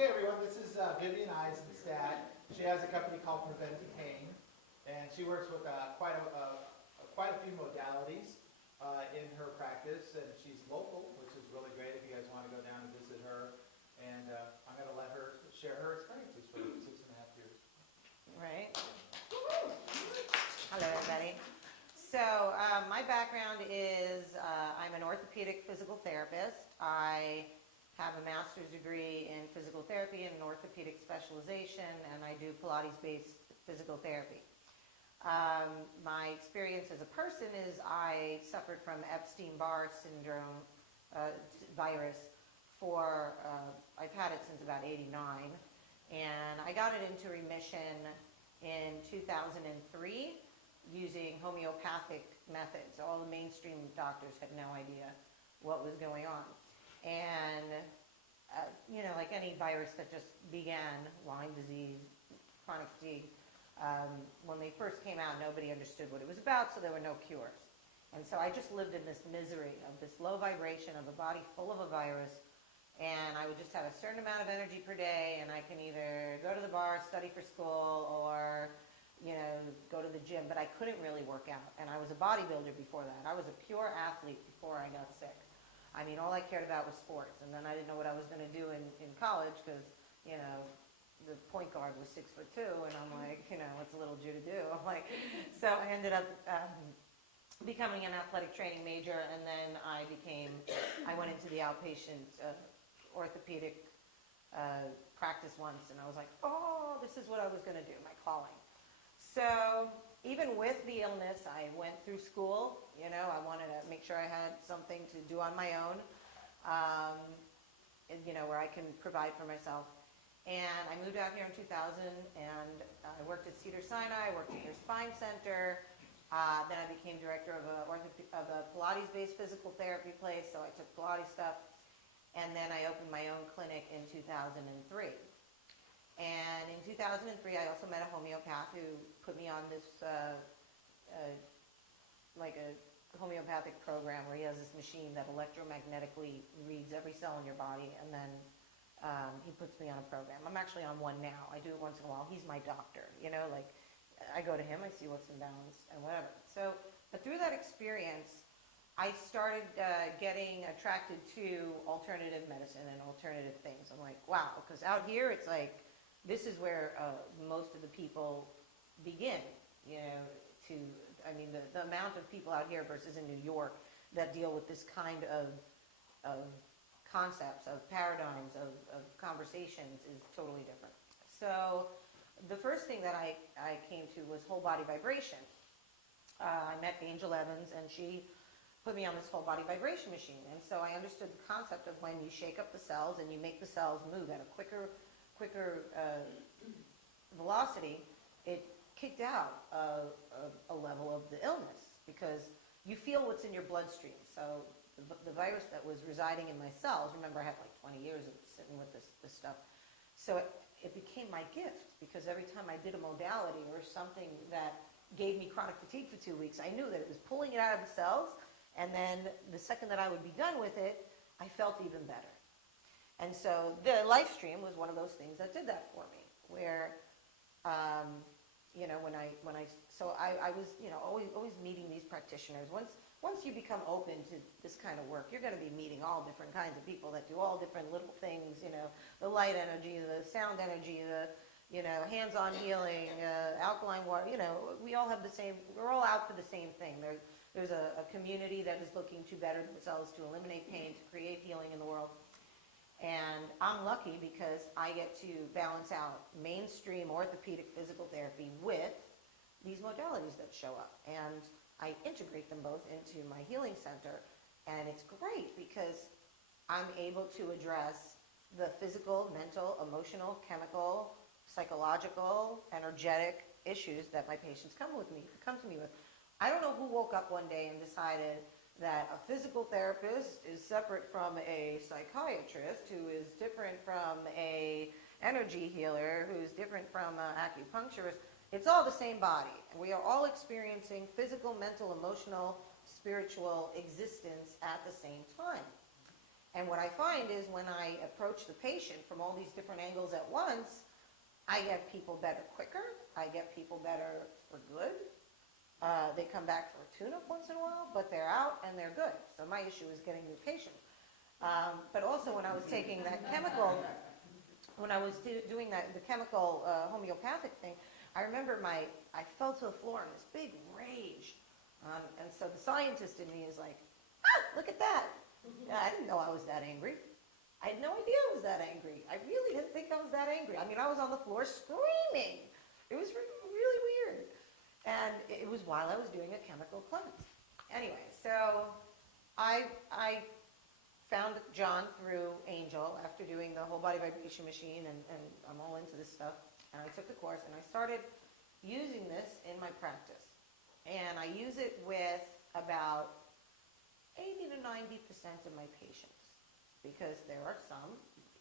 Okay, everyone, this is Vivian Eisenstadt. She has a company called Preventive Pain, and she works with quite a few modalities in her practice, and she's local, which is really great if you guys want to go down and visit her. And I'm going to let her share her experiences for 6.5 years. Right. Hello, everybody. So my background is I'm an orthopedic physical therapist. I have a master's degree in physical therapy and an orthopedic specialization, and I do Pilates-based physical therapy. My experience as a person is I suffered from Epstein-Barr syndrome virus for, I've had it since about '89, and I got it into remission in 2003 using homeopathic methods. All the mainstream doctors had no idea what was going on. And, you know, like any virus that just began, Lyme disease, chronic fatigue, when they first came out, nobody understood what it was about, so there were no cures. And so I just lived in this misery of this low vibration of a body full of a virus, and I would just have a certain amount of energy per day, and I can either go to the bar, study for school, or, you know, go to the gym, but I couldn't really work out. And I was a bodybuilder before that. I was a pure athlete before I got sick. I mean, all I cared about was sports, and then I didn't know what I was going to do in college because, you know, the point guard was 6'2", and I'm like, you know, what's a little Jew to do? I'm like, so I ended up becoming an athletic training major, and then I went into the outpatient orthopedic practice once, and I was like, oh, this is what I was going to do, my calling. So even with the illness, I went through school. You know, I wanted to make sure I had something to do on my own, you know, where I can provide for myself. And I moved out here in 2000, and I worked at Cedars-Sinai, I worked at their spine center. Then I became director of a Pilates-based physical therapy place, so I took Pilates stuff. And then I opened my own clinic in 2003. And in 2003, I also met a homeopath who put me on this, like a homeopathic program where he has this machine that electromagnetically reads every cell in your body, and then he puts me on a program. I'm actually on one now. I do it once in a while. He's my doctor, you know, like I go to him, I see what's imbalanced and whatever. So, but through that experience, I started getting attracted to alternative medicine and alternative things. I'm like, wow, because out here it's like, this is where most of the people begin, you know, I mean, the amount of people out here versus in New York that deal with this kind of concepts, of paradigms, of conversations is totally different. So the first thing that I came to was whole body vibration. I met Angel Evans, and she put me on this whole body vibration machine. And so I understood the concept of when you shake up the cells and you make the cells move at a quicker velocity, it kicked out a level of the illness because you feel what's in your bloodstream. So the virus that was residing in my cells, remember I had like 20 years of sitting with this stuff, so it became my gift because every time I did a modality or something that gave me chronic fatigue for 2 weeks, I knew that it was pulling it out of the cells, and then the second that I would be done with it, I felt even better. And so the Lifestream was one of those things that did that for me, where, you know, I was, you know, always meeting these practitioners. Once you become open to this kind of work, you're going to be meeting all different kinds of people that do all different little things, you know, the light energy, the sound energy, the, you know, hands-on healing, alkaline water, you know, we all have the same, we're all out for the same thing. There's a community that is looking to better themselves, to eliminate pain, to create healing in the world. And I'm lucky because I get to balance out mainstream orthopedic physical therapy with these modalities that show up. And I integrate them both into my healing center. And it's great because I'm able to address the physical, mental, emotional, chemical, psychological, energetic issues that my patients come to me with. I don't know who woke up one day and decided that a physical therapist is separate from a psychiatrist, who is different from a energy healer, who's different from an acupuncturist. It's all the same body. And we are all experiencing physical, mental, emotional, spiritual existence at the same time. And what I find is when I approach the patient from all these different angles at once, I get people better quicker. I get people better for good. They come back for a tune-up once in a while, but they're out and they're good. So my issue is getting new patients. But also when I was taking that chemical, when I was doing the chemical homeopathic thing, I remember I fell to the floor in this big rage. And so the scientist in me is like, look at that. I didn't know I was that angry. I had no idea I was that angry. I really didn't think I was that angry. I mean, I was on the floor screaming. It was really weird. And it was while I was doing a chemical cleanse. Anyway, so I found John through Angel after doing the whole body vibration machine, and I'm all into this stuff. And I took the course, and I started using this in my practice. And I use it with about 80 to 90% of my patients, because there are some,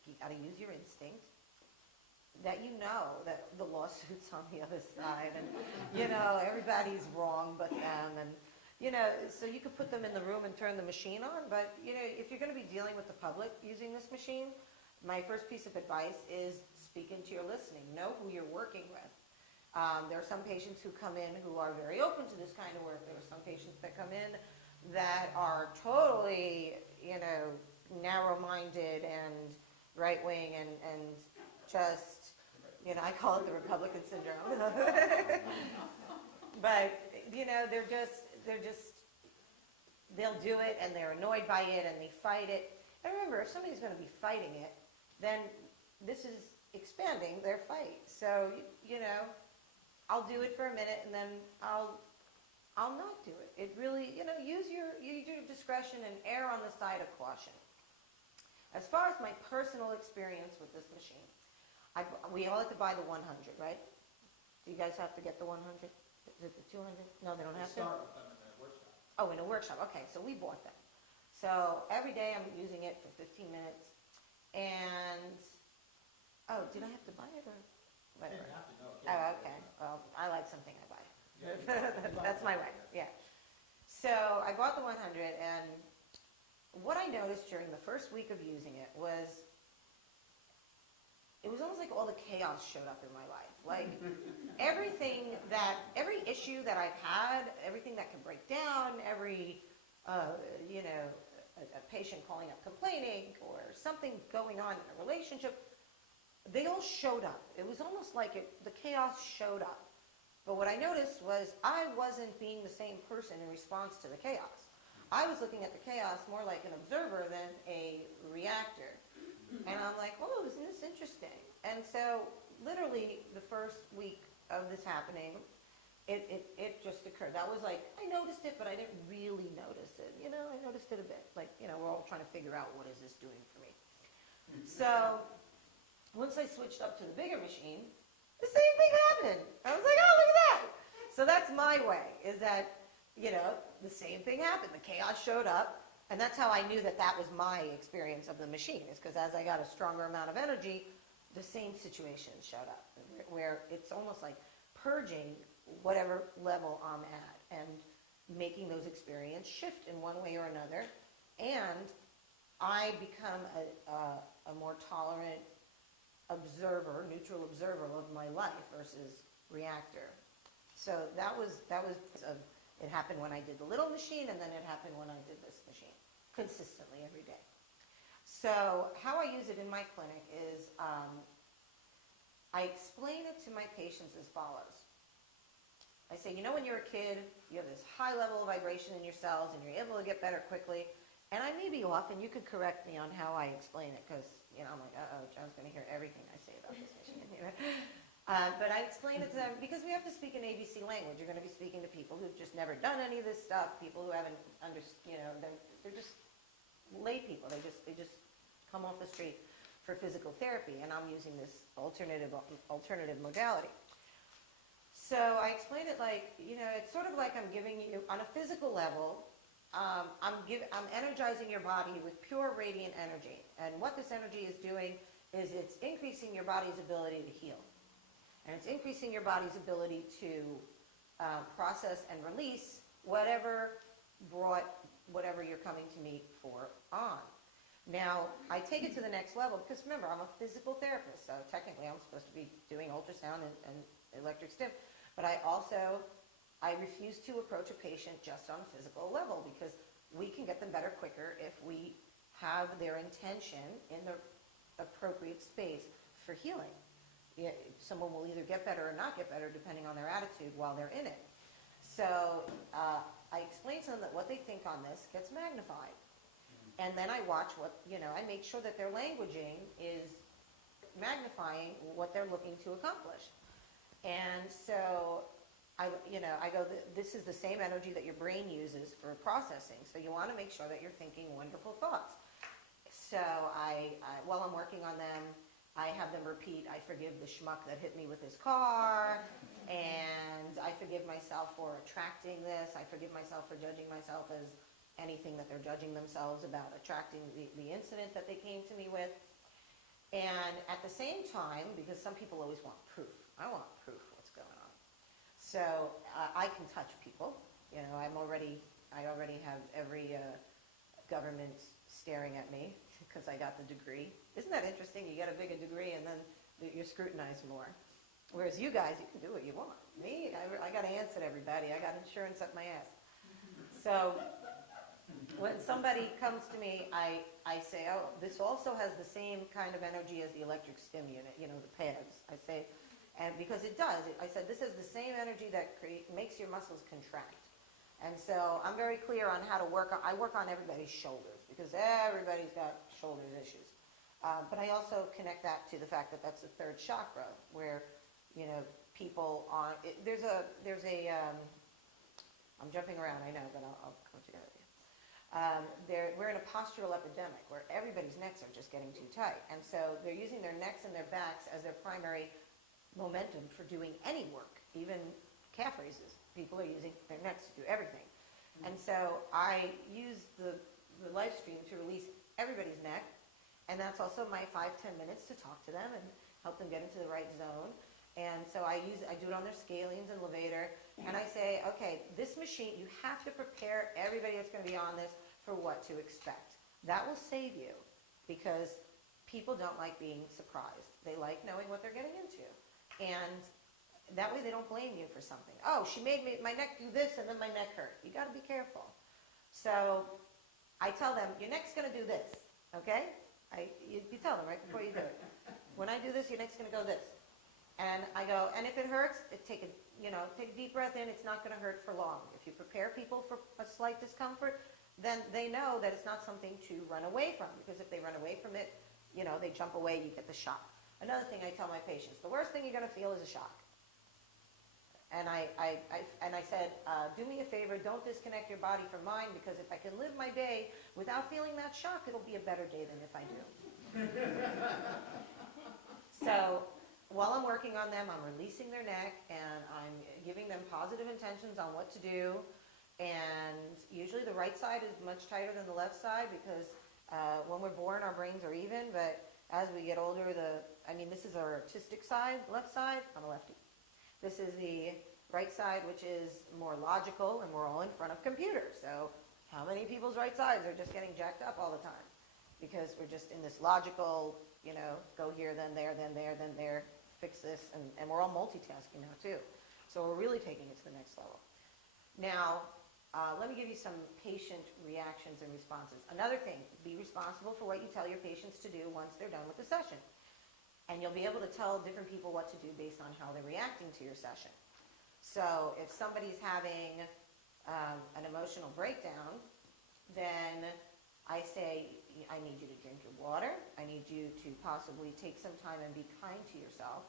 you got to use your instinct, that you know that the lawsuit's on the other side, and everybody's wrong but them, and so you could put them in the room and turn the machine on, but if you're going to be dealing with the public using this machine, my first piece of advice is speak into your listening. Know who you're working with. There are some patients who come in who are very open to this kind of work. There are some patients that come in that are totally, narrow-minded and right-wing and just, I call it the Republican syndrome. But, they'll do it and they're annoyed by it and they fight it. And remember, if somebody's going to be fighting it, then this is expanding their fight. So, I'll do it for a minute and then I'll not do it. It really, use your discretion and err on the side of caution. As far as my personal experience with this machine, we all have to buy the 100, right? Do you guys have to get the 100? Is it the 200? No, they don't have to? Start with them in a workshop. Oh, in a workshop. Okay, so we bought them. So every day I'm using it for 15 minutes. And, did I have to buy it or whatever? You have to know. Oh, okay. Well, I like something I buy. Yeah, That's my way, yeah. So I bought the 100, and what I noticed during the first week of using it was almost like all the chaos showed up in my life. Like every issue that I've had, everything that can break down, every, a patient calling up complaining or something going on in a relationship, they all showed up. It was almost like the chaos showed up. But what I noticed was I wasn't being the same person in response to the chaos. I was looking at the chaos more like an observer than a reactor. And I'm like, oh, isn't this interesting? And so literally the first week of this happening, it just occurred. That was like, I noticed it, but I didn't really notice it. I noticed it a bit. Like, we're all trying to figure out what is this doing for me. So once I switched up to the bigger machine, the same thing happened. I was like, oh, look at that. So that's my way, is that, the same thing happened. The chaos showed up, and that's how I knew that was my experience of the machine, is because as I got a stronger amount of energy, the same situation showed up, where it's almost like purging whatever level I'm at and making those experiences shift in one way or another, and I become a more tolerant observer, neutral observer of my life versus reactor. So that was it happened when I did the little machine, and then it happened when I did this machine, consistently every day. So how I use it in my clinic is I explain it to my patients as follows. I say, when you're a kid, you have this high level of vibration in your cells, and you're able to get better quickly. And I may be off, and you could correct me on how I explain it, because, I'm like, John's going to hear everything I say about this machine. But I explain it to them, because we have to speak in ABC language. You're going to be speaking to people who've just never done any of this stuff, people who haven't they're just lay people. They just come off the street for physical therapy, and I'm using this alternative modality. So I explain it like, it's sort of like I'm giving you, on a physical level, I'm energizing your body with pure radiant energy. And what this energy is doing is it's increasing your body's ability to heal. And it's increasing your body's ability to process and release whatever you're coming to me for on. Now, I take it to the next level because remember, I'm a physical therapist, so technically I'm supposed to be doing ultrasound and electric stim. But I refuse to approach a patient just on a physical level because we can get them better quicker if we have their intention in the appropriate space for healing. Someone will either get better or not get better depending on their attitude while they're in it. So I explain to them that what they think on this gets magnified. And then I watch I make sure that their languaging is magnifying what they're looking to accomplish. And so I go, this is the same energy that your brain uses for processing. So you want to make sure that you're thinking wonderful thoughts. So while I'm working on them, I have them repeat, I forgive the schmuck that hit me with his car, and I forgive myself for attracting this. I forgive myself for judging myself as anything that they're judging themselves about attracting the incident that they came to me with. And at the same time, because some people always want proof. I want proof what's going on. So I can touch people. I already have every government staring at me because I got the degree. Isn't that interesting? You get a bigger degree and then you're scrutinized more. Whereas you guys, you can do what you want. Me, I got to answer to everybody. I got insurance up my ass. So when somebody comes to me, I say, oh, this also has the same kind of energy as the electric stim unit, the pads. I say, and because it does, I said, this is the same energy that makes your muscles contract. And so I'm very clear on how to work. I work on everybody's shoulders because everybody's got shoulder issues. But I also connect that to the fact that that's the third chakra where, people on, I'm jumping around, I know, but I'll come together. We're in a postural epidemic where everybody's necks are just getting too tight. And so they're using their necks and their backs as their primary momentum for doing any work, even calf raises. People are using their necks to do everything. And so I use the Lifestream to release everybody's neck. And that's also my 5-10 minutes to talk to them and help them get into the right zone. And so I do it on their scalenes and levator. And I say, okay, this machine, you have to prepare everybody that's going to be on this for what to expect. That will save you because people don't like being surprised. They like knowing what they're getting into. And that way they don't blame you for something. Oh, she made my neck do this and then my neck hurt. You got to be careful. So I tell them, your neck's going to do this, okay? You tell them right before you do it. When I do this, your neck's going to go this. And I go, and if it hurts, take a deep breath in. It's not going to hurt for long. If you prepare people for a slight discomfort, then they know that it's not something to run away from. Because if they run away from it, they jump away, you get the shock. Another thing I tell my patients, the worst thing you're going to feel is a shock. And I said, do me a favor, don't disconnect your body from mine, because if I can live my day without feeling that shock, it'll be a better day than if I do. So while I'm working on them, I'm releasing their neck, and I'm giving them positive intentions on what to do. And usually the right side is much tighter than the left side because when we're born, our brains are even, but as we get older, this is our artistic side, left side, I'm a lefty. This is the right side, which is more logical, and we're all in front of computers. So how many people's right sides are just getting jacked up all the time? Because we're just in this logical, go here, then there, then there, then there, fix this, and we're all multitasking now too. So we're really taking it to the next level. Now, let me give you some patient reactions and responses. Another thing, be responsible for what you tell your patients to do once they're done with the session. And you'll be able to tell different people what to do based on how they're reacting to your session. So if somebody's having an emotional breakdown, then I say, I need you to drink your water. I need you to possibly take some time and be kind to yourself.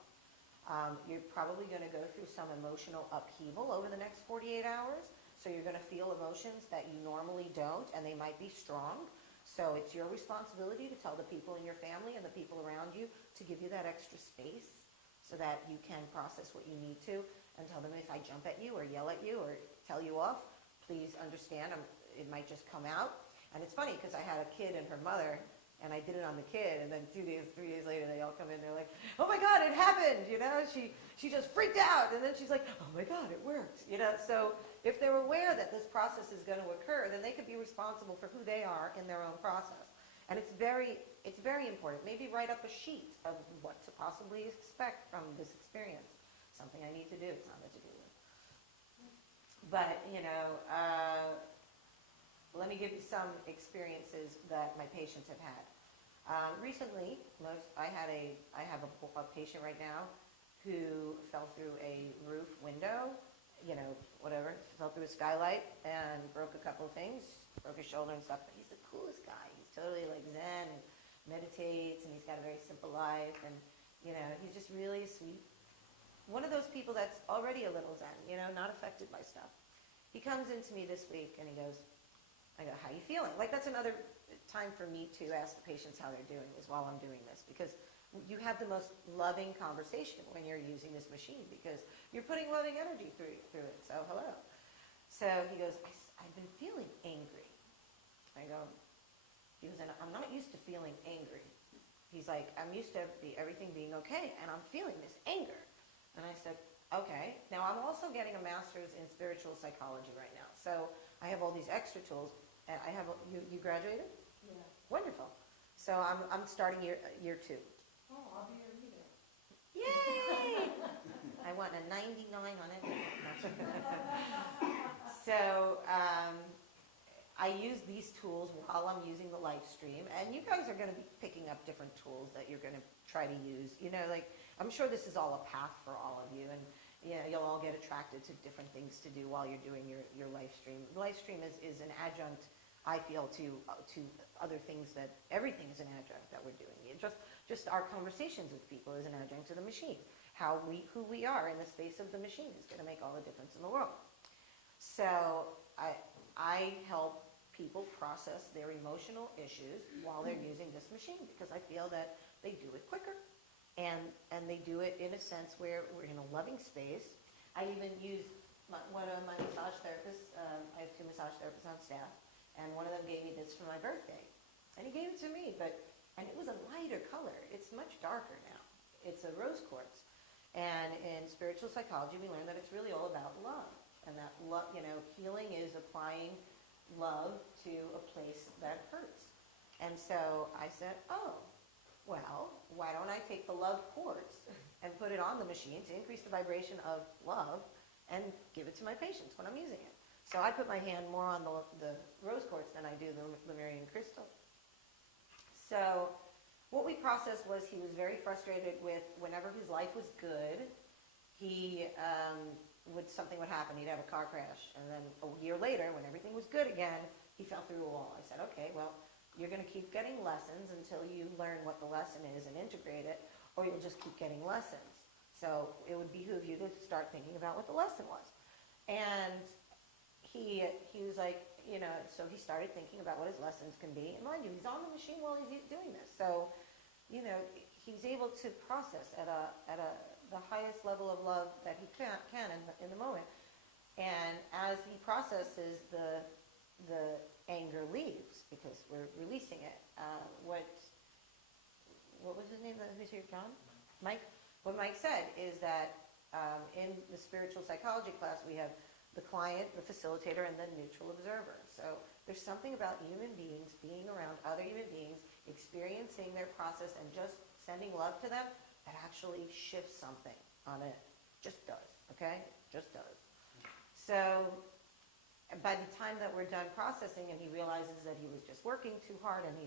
You're probably going to go through some emotional upheaval over the next 48 hours. So you're going to feel emotions that you normally don't, and they might be strong. So it's your responsibility to tell the people in your family and the people around you to give you that extra space so that you can process what you need to, and tell them if I jump at you or yell at you or tell you off, please understand it might just come out. And it's funny because I had a kid and her mother, and I did it on the kid, and then 3 days later, they all come in, they're like, oh my God, it happened, she just freaked out, and then she's like, oh my God, it worked, so if they're aware that this process is going to occur, then they could be responsible for who they are in their own process. And it's very important. Maybe write up a sheet of what to possibly expect from this experience. Something I need to do. It's not a to-do list. But, let me give you some experiences that my patients have had. Recently, I have a patient right now who fell through a roof window, fell through a skylight and broke a couple of things, broke his shoulder and stuff. But he's the coolest guy. He's totally like Zen and meditates, and he's got a very simple life, and he's just really sweet. One of those people that's already a little Zen, not affected by stuff. He comes into me this week and I go, how are you feeling? Like, that's another time for me to ask the patients how they're doing is while I'm doing this, because you have the most loving conversation when you're using this machine, because you're putting loving energy through it. So hello. So he goes, I've been feeling angry. He goes, and I'm not used to feeling angry. He's like, I'm used to everything being okay, and I'm feeling this anger. And I said, okay. Now, I'm also getting a master's in spiritual psychology right now. So I have all these extra tools. And you graduated? Yeah. Wonderful. So I'm starting year 2. Oh, I'll be your reader. Yay! I want a 99 on it. So I use these tools while I'm using the Lifestream, and you guys are going to be picking up different tools that you're going to try to use. I'm sure this is all a path for all of you, and you'll all get attracted to different things to do while you're doing your Lifestream. Lifestream is an adjunct, I feel, to other things that everything is an adjunct that we're doing. Just our conversations with people is an adjunct to the machine. Who we are in the space of the machine is going to make all the difference in the world. So I help people process their emotional issues while they're using this machine, because I feel that they do it quicker, and they do it in a sense where we're in a loving space. I even use one of my massage therapists. I have 2 massage therapists on staff, and one of them gave me this for my birthday, and he gave it to me, and it was a lighter color. It's much darker now. It's a rose quartz, and in spiritual psychology, we learn that it's really all about love, and that love, healing is applying love to a place that hurts. And so I said, oh, well, why don't I take the love quartz and put it on the machine to increase the vibration of love and give it to my patients when I'm using it. So I put my hand more on the rose quartz than I do the Lemurian crystal. So what we processed was he was very frustrated with whenever his life was good, something would happen. He'd have a car crash. And then a year later, when everything was good again, he fell through a wall. I said, okay, well, you're going to keep getting lessons until you learn what the lesson is and integrate it, or you'll just keep getting lessons. So it would behoove you to start thinking about what the lesson was. And he was like, so he started thinking about what his lessons can be. And mind you, he's on the machine while he's doing this. So, he's able to process at the highest level of love that he can in the moment. And as he processes, the anger leaves because we're releasing it. What was his name? Who's here, John? Mike? What Mike said is that in the spiritual psychology class, we have the client, the facilitator, and the neutral observer. So there's something about human beings being around other human beings, experiencing their process, and just sending love to them that actually shifts something on it. Just does, okay? Just does. So by the time that we're done processing and he realizes that he was just working too hard and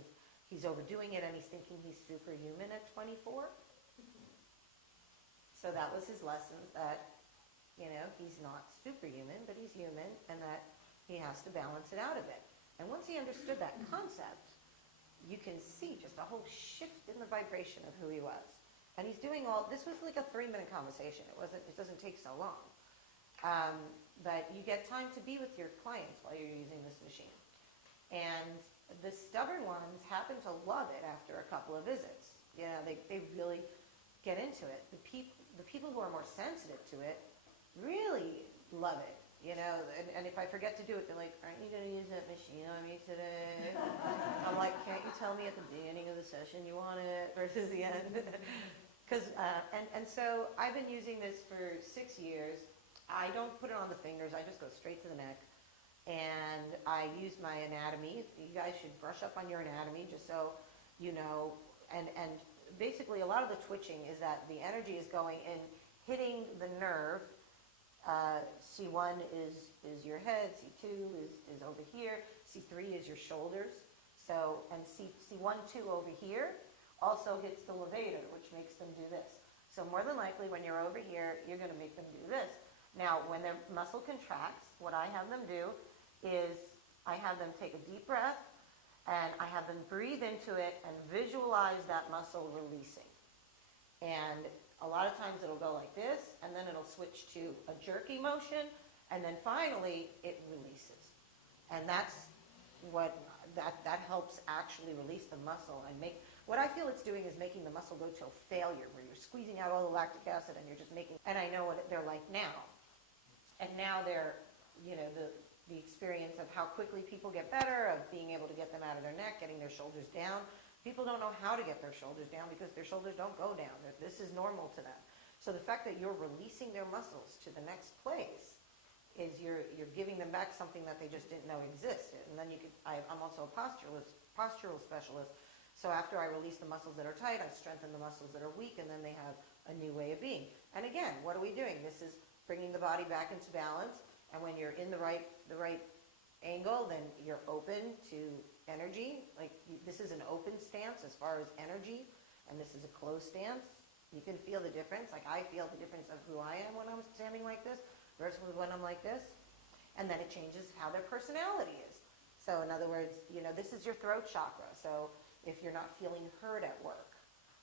he's overdoing it and he's thinking he's superhuman at 24. So that was his lesson, that, he's not superhuman, but he's human, and that he has to balance it out a bit. And once he understood that concept, you can see just a whole shift in the vibration of who he was. And he's doing this was like a 3-minute conversation. It doesn't take so long. But you get time to be with your clients while you're using this machine. And the stubborn ones happen to love it after a couple of visits. They really get into it. The people who are more sensitive to it really love it. And if I forget to do it, they're like, aren't you going to use that machine on me today? I'm like, can't you tell me at the beginning of the session you want it versus the end? And so I've been using this for 6 years. I don't put it on the fingers. I just go straight to the neck. and I use my anatomy. You guys should brush up on your anatomy just so you know. And basically, a lot of the twitching is that the energy is going and hitting the nerve. C1 is your head, C2 is over here, C3 is your shoulders. So, and C1, 2 over here also hits the levator, which makes them do this. So more than likely, when you're over here, you're going to make them do this. Now, when their muscle contracts, what I have them do is I have them take a deep breath, and I have them breathe into it and visualize that muscle releasing. And a lot of times it'll go like this, and then it'll switch to a jerky motion, and then finally it releases. And that's what that helps actually release the muscle and make. What I feel it's doing is making the muscle go to a failure, where you're squeezing out all the lactic acid and you're just making. And I know what they're like now. And now they're, the experience of how quickly people get better, of being able to get them out of their neck, getting their shoulders down. People don't know how to get their shoulders down because their shoulders don't go down. This is normal to them. So the fact that you're releasing their muscles to the next place is you're giving them back something that they just didn't know existed. And then I'm also a postural specialist. So after I release the muscles that are tight, I strengthen the muscles that are weak, and then they have a new way of being. And again, what are we doing? This is bringing the body back into balance. And when you're in the right angle, then you're open to energy. This is an open stance as far as energy, and this is a closed stance. You can feel the difference. I feel the difference of who I am when I'm standing like this versus when I'm like this. And then it changes how their personality is. So in other words, this is your throat chakra. So if you're not feeling heard at work,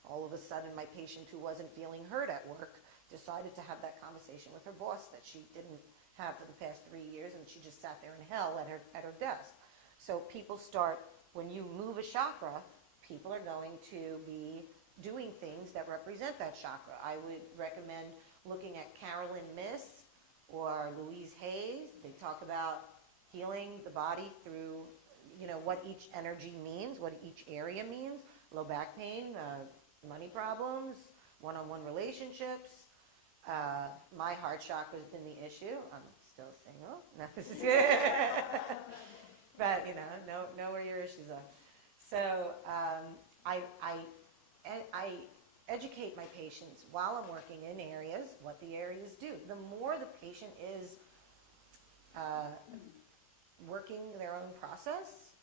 all of a sudden my patient who wasn't feeling heard at work decided to have that conversation with her boss that she didn't have for the past 3 years, and she just sat there in hell at her desk. So people start, when you move a chakra, people are going to be doing things that represent that chakra. I would recommend looking at Carolyn Myss or Louise Hayes. They talk about healing the body through, what each energy means, what each area means. Low back pain, money problems, one-on-one relationships. My heart chakra has been the issue. I'm still single. No, this is but know where your issues are. So I educate my patients while I'm working in areas, what the areas do. The more the patient is working their own process,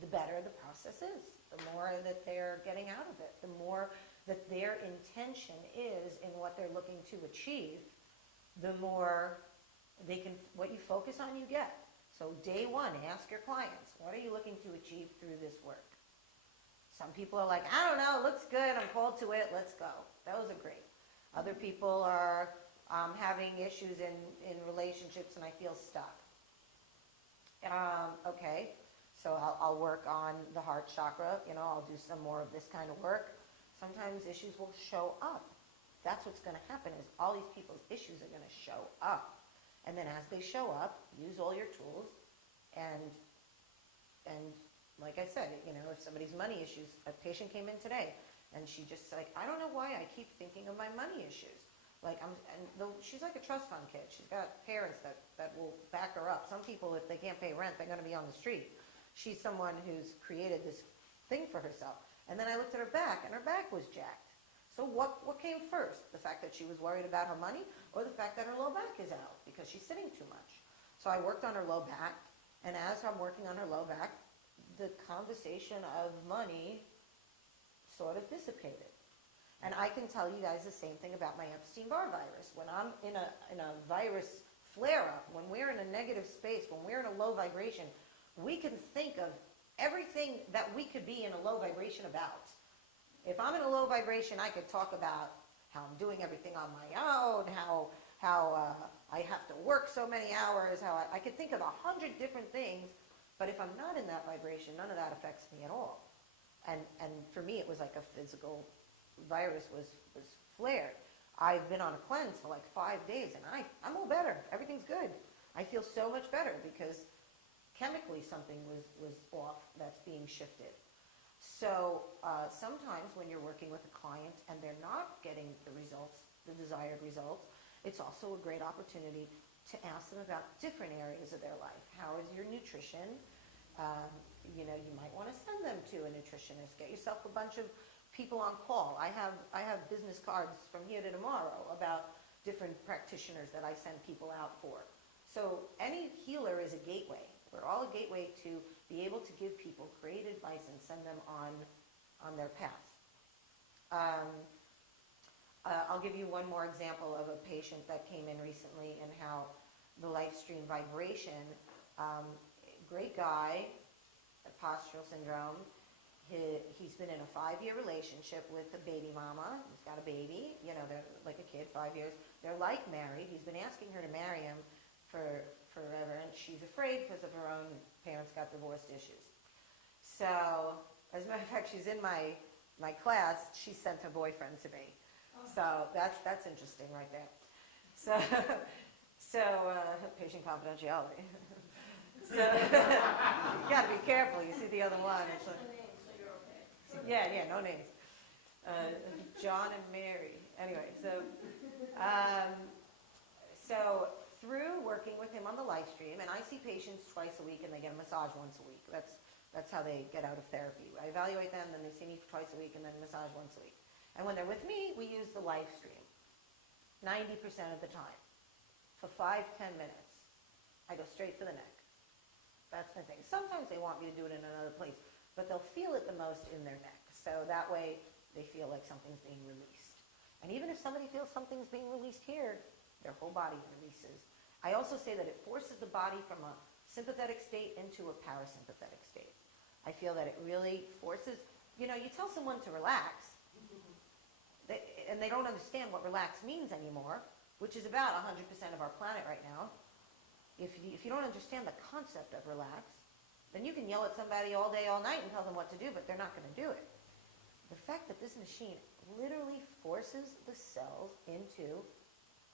the better the process is. The more that they're getting out of it, the more that their intention is in what they're looking to achieve, the more they can, what you focus on, you get. So day one, ask your clients, what are you looking to achieve through this work? Some people are like, I don't know, it looks good, I'm called to it, let's go. Those are great. Other people are having issues in relationships and I feel stuck. Okay, so I'll work on the heart chakra, I'll do some more of this kind of work. Sometimes issues will show up. That's what's going to happen, is all these people's issues are going to show up. And then as they show up, use all your tools. And like I said, if somebody's money issues, a patient came in today, and she just I don't know why I keep thinking of my money issues. She's like a trust fund kid. She's got parents that will back her up. Some people, if they can't pay rent, they're going to be on the street. She's someone who's created this thing for herself. And then I looked at her back, and her back was jacked. So what came first? The fact that she was worried about her money, or the fact that her low back is out because she's sitting too much? So I worked on her low back, and as I'm working on her low back, the conversation of money sort of dissipated. And I can tell you guys the same thing about my Epstein-Barr virus. When I'm in a virus flare-up, when we're in a negative space, when we're in a low vibration, we can think of everything that we could be in a low vibration about. If I'm in a low vibration, I could talk about how I'm doing everything on my own, how I have to work so many hours, how I could think of 100 different things, but if I'm not in that vibration, none of that affects me at all. And for me, it was like a physical virus was flared. I've been on a cleanse for 5 days, and I'm all better. Everything's good. I feel so much better because chemically something was off that's being shifted. So sometimes when you're working with a client and they're not getting the results, the desired results, it's also a great opportunity to ask them about different areas of their life. How is your nutrition? You know, you might want to send them to a nutritionist. Get yourself a bunch of people on call. I have business cards from here to tomorrow about different practitioners that I send people out for. So any healer is a gateway. We're all a gateway to be able to give people great advice and send them on their path. I'll give you one more example of a patient that came in recently and how the Lifestream vibration, great guy, postural syndrome. He's been in a 5-year relationship with a baby mama. He's got a baby, you know, they're like a kid, 5 years. They're like married. He's been asking her to marry him for forever, and she's afraid because of her own parents got divorced issues. So, as a matter of fact, she's in my class. She sent her boyfriend to me. So that's interesting right there. So patient confidentiality. So you got to be careful. You see the other one. It's like, yeah, no names. John and Mary. Anyway, so through working with him on the Lifestream, and I see patients twice a week, and they get a massage once a week. That's how they get out of therapy. I evaluate them, then they see me twice a week, and then massage once a week. And when they're with me, we use the Lifestream 90% of the time. For 5-10 minutes, I go straight for the neck. That's my thing. Sometimes they want me to do it in another place, but they'll feel it the most in their neck. So that way they feel like something's being released. And even if somebody feels something's being released here, their whole body releases. I also say that it forces the body from a sympathetic state into a parasympathetic state. I feel that it really forces, you know, you tell someone to relax, and they don't understand what relax means anymore, which is about 100% of our planet right now. If you don't understand the concept of relax, then you can yell at somebody all day, all night and tell them what to do, but they're not going to do it. The fact that this machine literally forces the cells into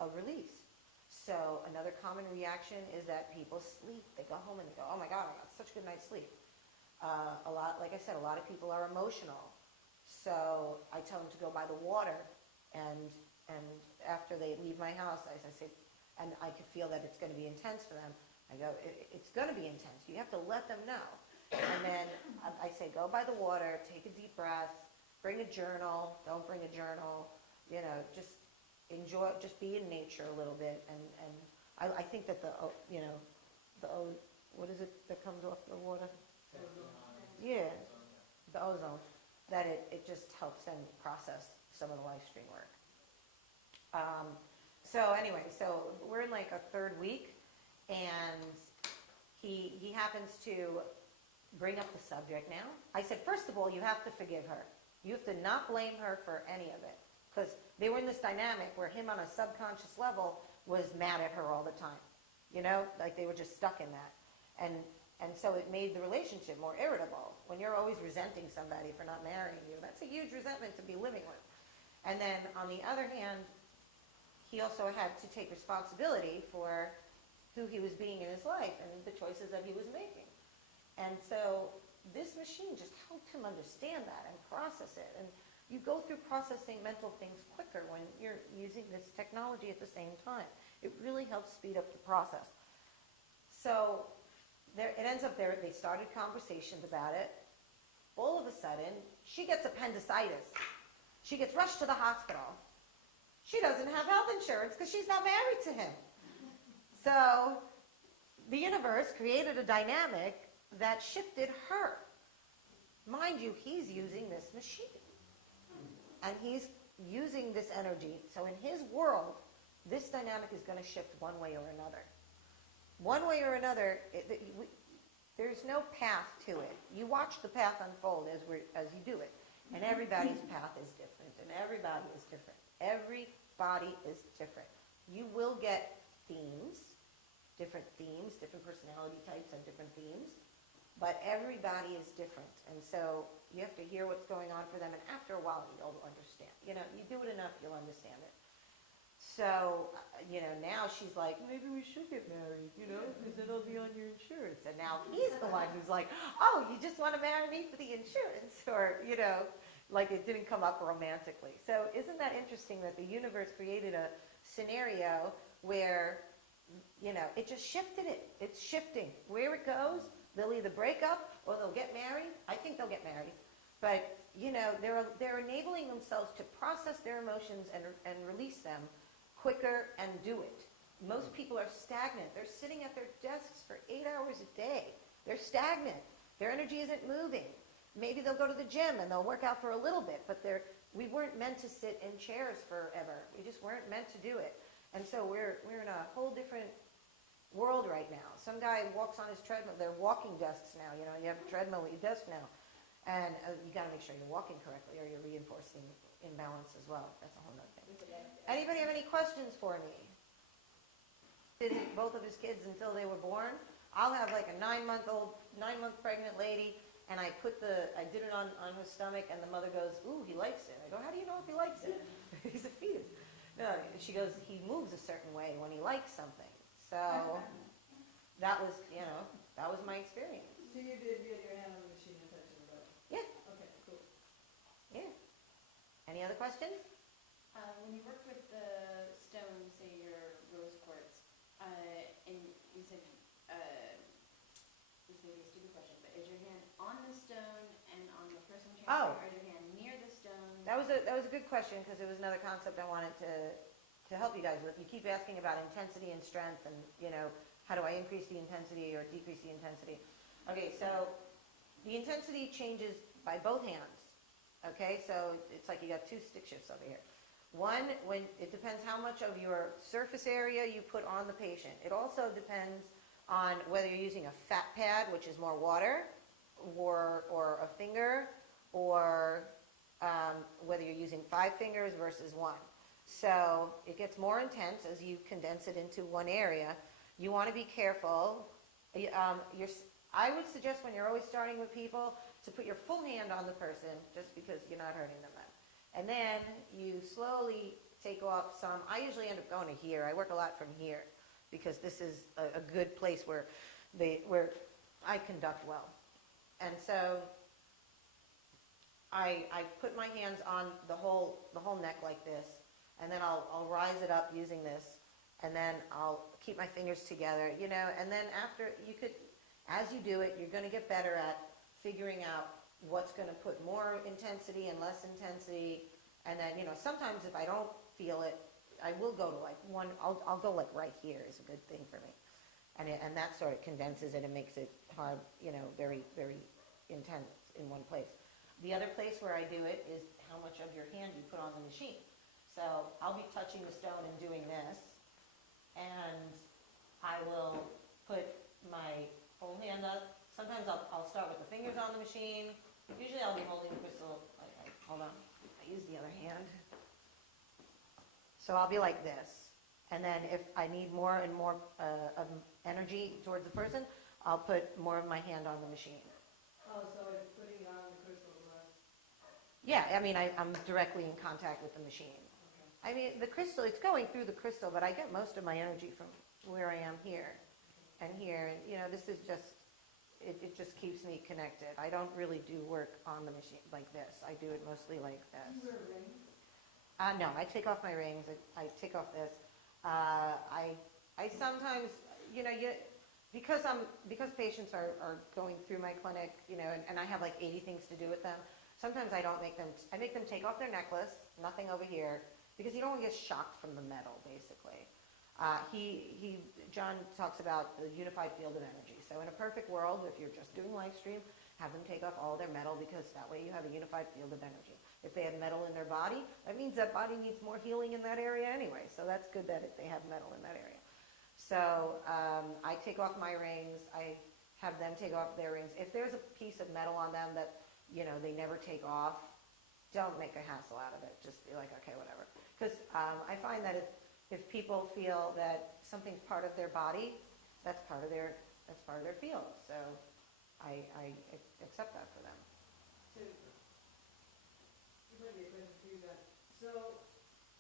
a release. So another common reaction is that people sleep. They go home and they go, oh my God, I got such a good night's sleep. Like I said, a lot of people are emotional. So I tell them to go by the water, and after they leave my house, I say, and I can feel that it's going to be intense for them. I go, it's going to be intense. You have to let them know. And then I say, go by the water, take a deep breath, bring a journal, don't bring a journal, you know, just enjoy, just be in nature a little bit. And I think that what is it that comes off the water? Yeah, the ozone. That it just helps them process some of the Lifestream work. So anyway, so we're in like a 3rd week, and he happens to bring up the subject now. I said, first of all, you have to forgive her. You have to not blame her for any of it, because they were in this dynamic where him on a subconscious level was mad at her all the time. You know, like they were just stuck in that. And so it made the relationship more irritable. When you're always resenting somebody for not marrying you, that's a huge resentment to be living with. And then on the other hand, he also had to take responsibility for who he was being in his life and the choices that he was making. And so this machine just helped him understand that and process it. And you go through processing mental things quicker when you're using this technology at the same time. It really helps speed up the process. So it ends up there, they started conversations about it. All of a sudden, she gets appendicitis. She gets rushed to the hospital. She doesn't have health insurance because she's not married to him. So the universe created a dynamic that shifted her. Mind you, he's using this machine. And he's using this energy. So in his world, this dynamic is going to shift one way or another. One way or another, there's no path to it. You watch the path unfold as you do it. And everybody's path is different. And everybody is different. Everybody is different. You will get themes, different personality types have different themes. But everybody is different. And so you have to hear what's going on for them. And after a while, you'll understand. You know, you do it enough, you'll understand it. So, you know, now she's like, maybe we should get married, you know, because it'll be on your insurance. And now he's the one who's like, oh, you just want to marry me for the insurance? Or, you know, like it didn't come up romantically. So isn't that interesting that the universe created a scenario where it just shifted it. It's shifting. Where it goes, they'll either break up or they'll get married. I think they'll get married. But, they're enabling themselves to process their emotions and release them quicker and do it. Most people are stagnant. They're sitting at their desks for 8 hours a day. They're stagnant. Their energy isn't moving. Maybe they'll go to the gym and they'll work out for a little bit, but we weren't meant to sit in chairs forever. We just weren't meant to do it. And so we're in a whole different world right now. Some guy walks on his treadmill. They're walking desks now. You have a treadmill at your desk now. And you got to make sure you're walking correctly or you're reinforcing imbalance as well. That's a whole other thing. Anybody have any questions for me? Did both of his kids until they were born? I'll have like a 9-month pregnant lady, and I did it on her stomach, and the mother goes, "Ooh, he likes it." I go, "How do you know if he likes it?" He's a fetus. No, she goes, "He moves a certain way when he likes something." So that was my experience. So you did get your hand on the machine and touching the button? Yeah. Okay, cool. Yeah. Any other questions? When you work with the stone, say your rose quartz, and you said, this may be a stupid question, but is your hand on the stone and on the person Oh. transferring, or is your hand near the stone? That was a good question because it was another concept I wanted to help you guys with. You keep asking about intensity and strength and, how do I increase the intensity or decrease the intensity? Okay, so the intensity changes by both hands. Okay, so it's like you got two stick shifts over here. One, when it depends how much of your surface area you put on the patient. It also depends on whether you're using a fat pad, which is more water, or a finger, or whether you're using 5 fingers versus 1. So it gets more intense as you condense it into one area. You want to be careful. I would suggest when you're always starting with people to put your full hand on the person just because you're not hurting them then. And then you slowly take off some. I usually end up going to here. I work a lot from here because this is a good place where I conduct well. And so I put my hands on the whole neck like this, and then I'll rise it up using this, and then I'll keep my fingers together, and then after as you do it, you're going to get better at figuring out what's going to put more intensity and less intensity. And then, sometimes if I don't feel it, I will go to like one, I'll go like right here is a good thing for me. And that sort of condenses it and makes it hard, very, very intense in one place. The other place where I do it is how much of your hand you put on the machine. So I'll be touching the stone and doing this, and I will put my whole hand up. Sometimes I'll start with the fingers on the machine. Usually I'll be holding the crystal. Hold on. I use the other hand. So I'll be like this. And then if I need more and more of energy towards the person, I'll put more of my hand on the machine. Oh, so it's putting on the crystal glass. Yeah, I'm directly in contact with the machine. Okay. The crystal, it's going through the crystal, but I get most of my energy from where I am here and here. And, this is just, it just keeps me connected. I don't really do work on the machine like this. I do it mostly like Do you this. wear a ring? No, I take off my rings. I take off this. I sometimes, because patients are going through my clinic, and I have like 80 things to do with them, sometimes I make them take off their necklace, nothing over here, because you don't want to get shocked from the metal, basically. John talks about the unified field of energy. So in a perfect world, if you're just doing Lifestream, have them take off all their metal because that way you have a unified field of energy. If they have metal in their body, that means that body needs more healing in that area anyway. So that's good that they have metal in that area. So I take off my rings. I have them take off their rings. If there's a piece of metal on them that, they never take off, don't make a hassle out of it. Just be like, okay, whatever. Because I find that if people feel that something's part of their body, that's part of their field. So I accept that for them. So, this might be a question for you then. So,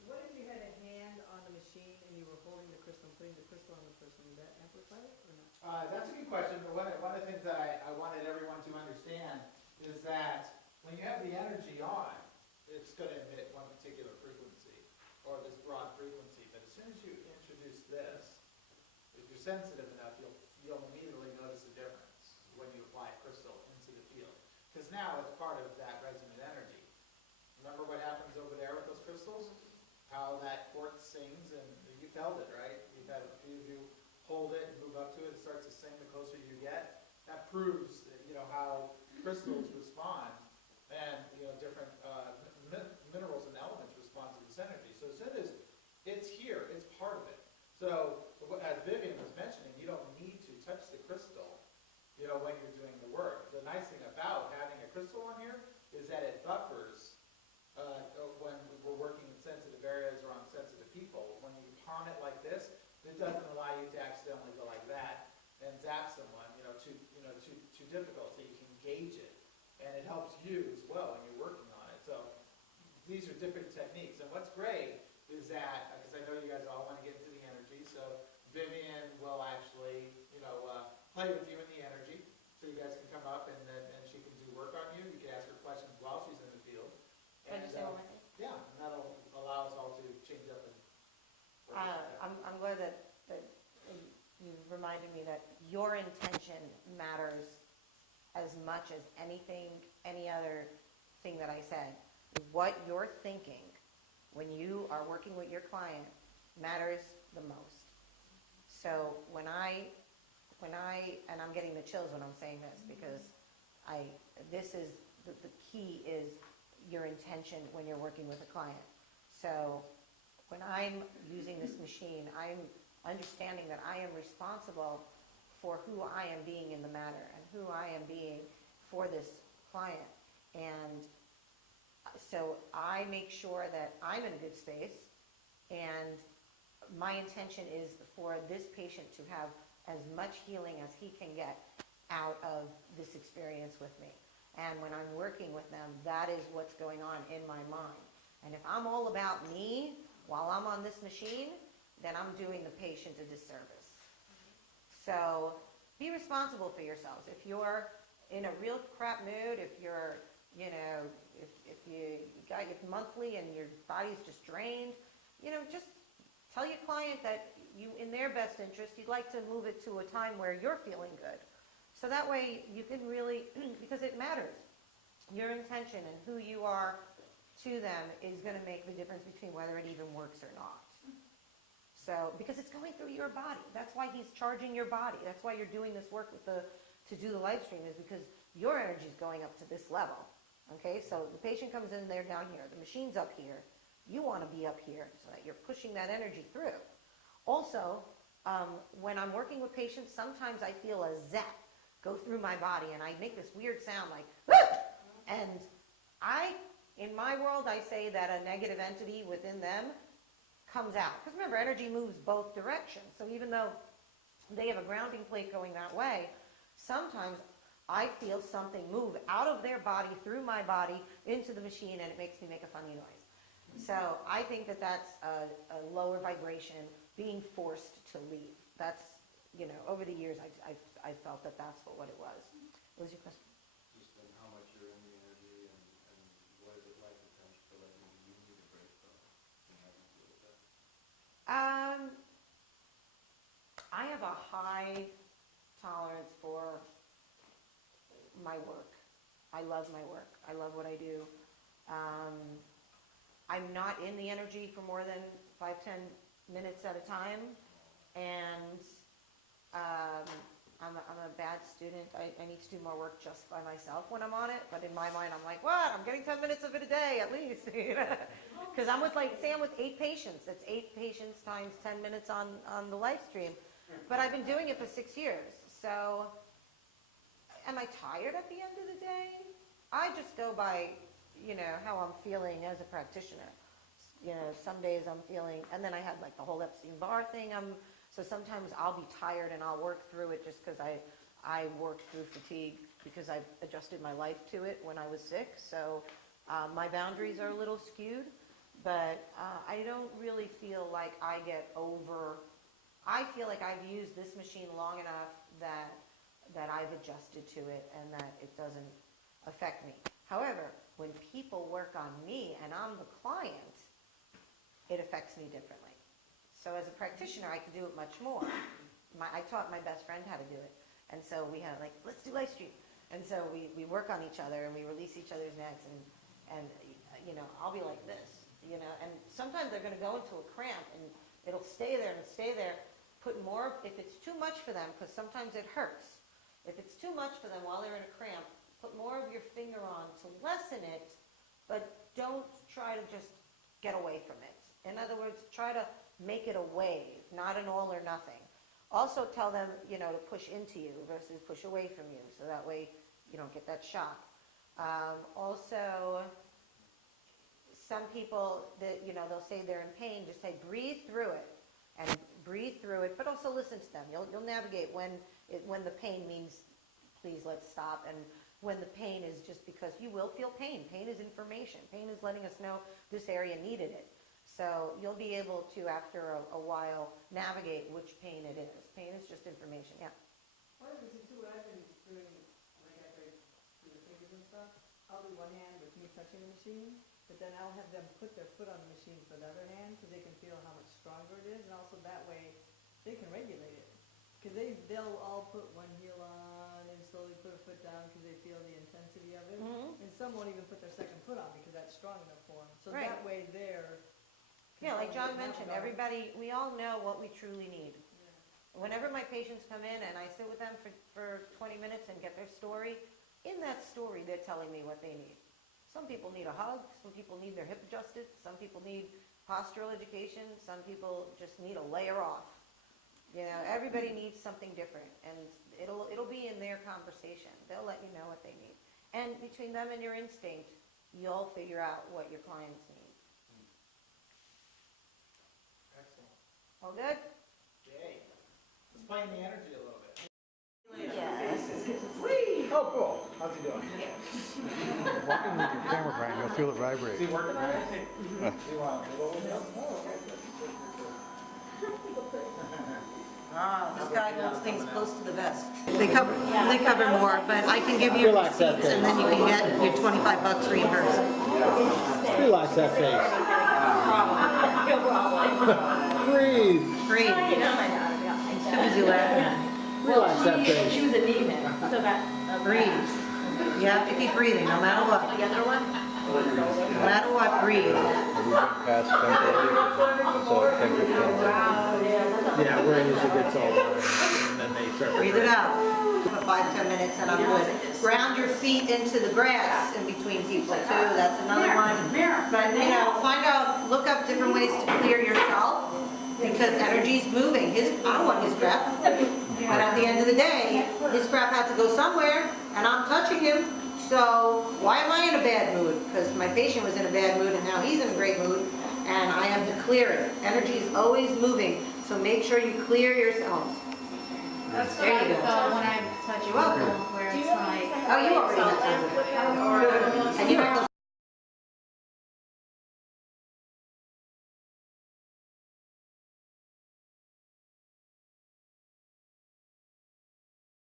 what if you had a hand on the machine and you were holding the crystal and putting the crystal on the person? Would that amplify it or not? That's a good question, but one of the things that I wanted everyone to understand is that when you have the energy on, it's going to emit one particular frequency, or this broad frequency. But as soon as you introduce this, you're sensitive enough, you'll immediately notice a difference when you apply a crystal into the field. Because now it's part of that resonant energy. Remember what happens over there with those crystals? How that quartz sings, and you felt it, right? You've had a few of you hold it and move up to it, it starts to sing the closer you get. That proves, how crystals respond, and, different minerals and elements respond to this energy. So as soon as it's here, it's part of it. So, as Vivian was mentioning, you don't need to touch the crystal, when you're doing the work. The nice thing about having a crystal on here is that it buffers when we're working in sensitive areas or on sensitive people. When you palm it like this, it doesn't allow you to accidentally go like that and zap someone, too difficult, so you can gauge it. And it helps you as well when you're working on it. So these are different techniques. And what's great is that, because I know you guys all want to get into the energy, so Vivian will actually, play with you in the energy. So you guys can come up and she can do work on you. You can ask her questions while she's in the field. Can I just say one more thing? Yeah, and that'll allow us all to change up and work together. I'm glad that you reminded me that your intention matters as much as any other thing that I said. What you're thinking when you are working with your client matters the most. So when and I'm getting the chills when I'm saying this, because this is, the key is your intention when you're working with a client. So when I'm using this machine, I'm understanding that I am responsible for who I am being in the matter and who I am being for this client. And so I make sure that I'm in a good space, and my intention is for this patient to have as much healing as he can get out of this experience with me. And when I'm working with them, that is what's going on in my mind. And if I'm all about me while I'm on this machine, then I'm doing the patient a disservice. So be responsible for yourselves. If you're in a real crap mood, if you're, if you got your monthly and your body's just drained, just tell your client that you, in their best interest, you'd like to move it to a time where you're feeling good. So that way you can really, because it matters. Your intention and who you are to them is going to make the difference between whether it even works or not. So, because it's going through your body. That's why he's charging your body. That's why you're doing this work to do the live stream, is because your energy is going up to this level. Okay, so the patient comes in, they're down here. The machine's up here. You want to be up here so that you're pushing that energy through. Also, when I'm working with patients, sometimes I feel a zap go through my body, and I make this weird sound like, whoop! And in my world, I say that a negative entity within them comes out. Because remember, energy moves both directions. So even though they have a grounding plate going that way, sometimes I feel something move out of their body, through my body, into the machine, and it makes me make a funny noise. So I think that that's a lower vibration being forced to leave. That's, over the years, I felt that that's what it was. What was your question? Just then how much you're in the energy and what is it like in terms of like you need a break from and how do you deal with that? I have a high tolerance for my work. I love my work. I love what I do. I'm not in the energy for more than 5-10 minutes at a time, and I'm a bad student. I need to do more work just by myself when I'm on it, but in my mind I'm like, what? I'm getting 10 minutes of it a day at least. Because I'm with, say I'm with 8 patients. That's 8 patients times 10 minutes on the live stream. But I've been doing it for 6 years. So am I tired at the end of the day? I just go by, how I'm feeling as a practitioner. Some days I'm feeling, and then I had the whole Epstein-Barr thing. So sometimes I'll be tired and I'll work through it just because I worked through fatigue because I've adjusted my life to it when I was sick. So my boundaries are a little skewed, but I don't really feel like I feel like I've used this machine long enough that I've adjusted to it and that it doesn't affect me. However, when people work on me and I'm the client, it affects me differently. So as a practitioner, I can do it much more. I taught my best friend how to do it. And so we had like, let's do Lifestream. And so we work on each other and we release each other's necks and you know, I'll be like this, you know, and sometimes they're gonna go into a cramp and it'll stay there and stay there. Put more, if it's too much for them, because sometimes it hurts. If it's too much for them while they're in a cramp, put more of your finger on to lessen it, but don't try to just get away from it. In other words, try to make it a wave, not an all or nothing. Also tell them, you know, to push into you versus push away from you, so that way you don't get that shock. Also, some people that, you know, they'll say they're in pain, just say breathe through it, and breathe through it, but also listen to them. You'll navigate when the pain means please let's stop, and when the pain is just because you will feel pain. Pain is information. Pain is letting us know this area needed it. So you'll be able to, after a while, navigate which pain it is. Pain is just information, yeah. One of the things too, what I've been doing, like after I do the fingers and stuff, I'll do one hand with me touching the machine, but then I'll have them put their foot on the machine for the other hand, because they can feel how much stronger it is, and also that way, they can regulate it. Because they'll all put one heel on and slowly put a foot down because they feel the intensity of it. Mm-hmm. And some won't even put their second foot on because that's strong enough for them. So Right. that way they're... Yeah, like John mentioned, controlling it. everybody, we all know what we truly need. Yeah. Whenever my patients come in and I sit with them for 20 minutes and get their story, in that story, they're telling me what they need. Some people need a hug, some people need their hip adjusted, some people need postural education, some people just need a layer off. You know, everybody needs something different, and it'll be in their conversation. They'll let you know what they need. And between them and your instinct, you'll figure out what your clients need. Excellent. All good? Yay. Let's play in the energy a little bit. Yes. Oh, cool. How's he doing? Walking with your camera, Brian, you'll feel it Is vibrate. he working on it? Do you want a little bit? Oh, okay. This guy holds things close to the vest. They cover more, but I can give you receipts and then you can get your $25 reimbursed. Relax that face. Breathe. Breathe. Too busy laughing. Relax that face. She was anemic, so that. Breathe. You have to keep breathing, no matter what. The other one? No matter what, breathe. Have we been past 10:30? So 10:15. Yeah, where it usually gets all and then they start. Breathe it out. For 5-10 minutes and I'm good. Ground your feet into the grass in between people too. That's another one. But you know, find out, look up different ways to clear yourself because energy's moving. I don't want his crap. But at the end of the day, his crap had to go somewhere and I'm touching him. So why am I in a bad mood? Because my patient was in a bad mood and now he's in a great mood and I have to clear it. Energy is always moving. So make sure you clear yourselves. That's There you go. So when I touch You're welcome. where it's like. Oh, you already have to. And you have to